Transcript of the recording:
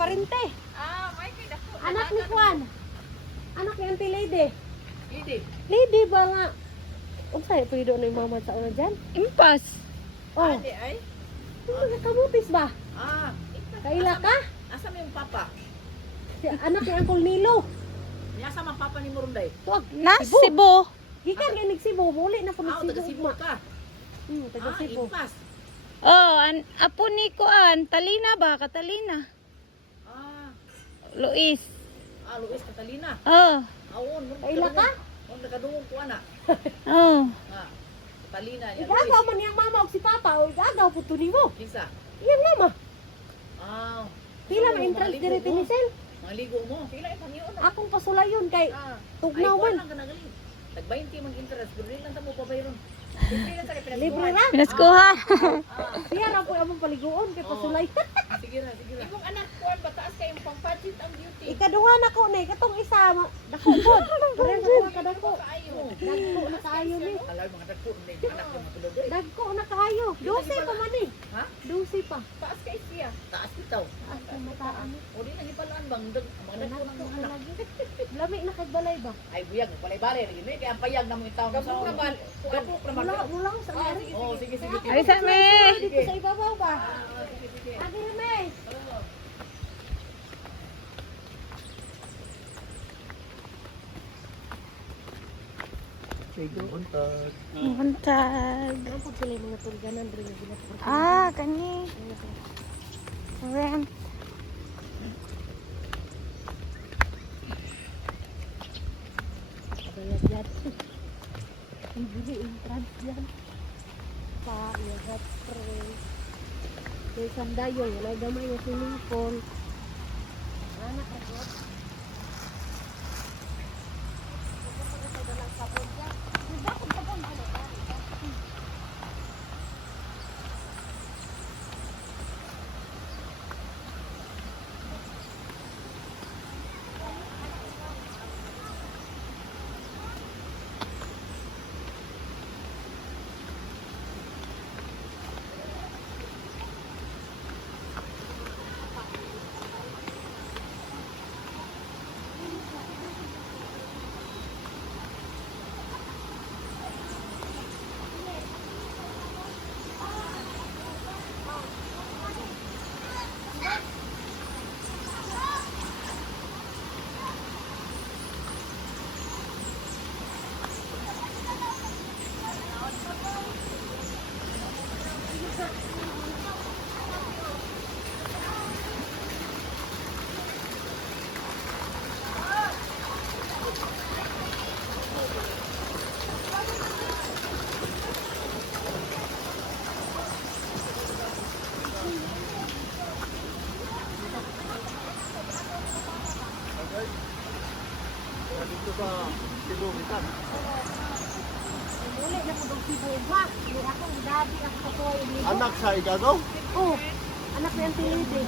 parente. May kay dako. Anak ni Juan. Anak ni Auntie Lady. Hindi. Lady ba nga? Unsay pwede na yung mama sa una dyan? Impas. Oh, Andi ay. hindi ka kamutis ba? Kaila ka? Asa mo yung papa? Si anak ni Uncle Nilo. Niya sa mga papa ni Murunday. Tuwag. Nas Cebu. Gikan kay nagsibo, muli na po Taga nagsibo. Cebu ka. Taga Cebu. Impas. Oh, apo ni Kuan, Talina ba? Catalina. Luis. Luis Catalina. Oh. Awon, Kaila ka? Ang nakadungog ko ana. Oh. Catalina niya. Igagaw man niyang mama o si papa o igagaw po to nimo. Kinsa? Iyang mama. Pila Ano, man entrance mga dire ligo mo? tinisel. Mga ligo mo. Pila ipangyon. Akong pasulayon kay tugnaw Ay, man. lang ka nagaling. Tag 20 mag interest, pero lang ta mo pabayron. Libre ra. Pinaskuha. Siya ra po among paliguon kay pasulay. Sige ra. Imong anak ko bataas kay imong pang-budget ang beauty. Ikaduha na ko ni katong isa dako pod. Pare sa mga kadako. Kaayo. Dagko na kaayo ni. Alay mga dagko ni anak ni matulog. Dagko na kaayo. 12 pa man ni. Ha? 12 pa. Taas kay siya. Taas bitaw. As ang mataan ni. O di na hipalaan bang mga dagko ng mga anak. Lami na kay balay ba? Ay buyag, balay-balay lagi ni kaya ang payag na mo itaw sa Gabok na ba? Gabok na Mula man. mula sa ari. Oh, sige. Ay sa me. Dito sa ibabaw ba? Adi me. Buntag. Ano pag sila yung mga tulganan diri nga ginapor. Kani. Rent. Bayad. Hindi entrance yan. Pa, hot spring. Kaya sandayo, wala gamay yung swimming pool. Anak ako. Dito sa Cebu bitan. Muli na po daw si Buwa. May akong daddy ako katuwa yung libo. Anak sa igagaw? Oh, anak ni Auntie Lady.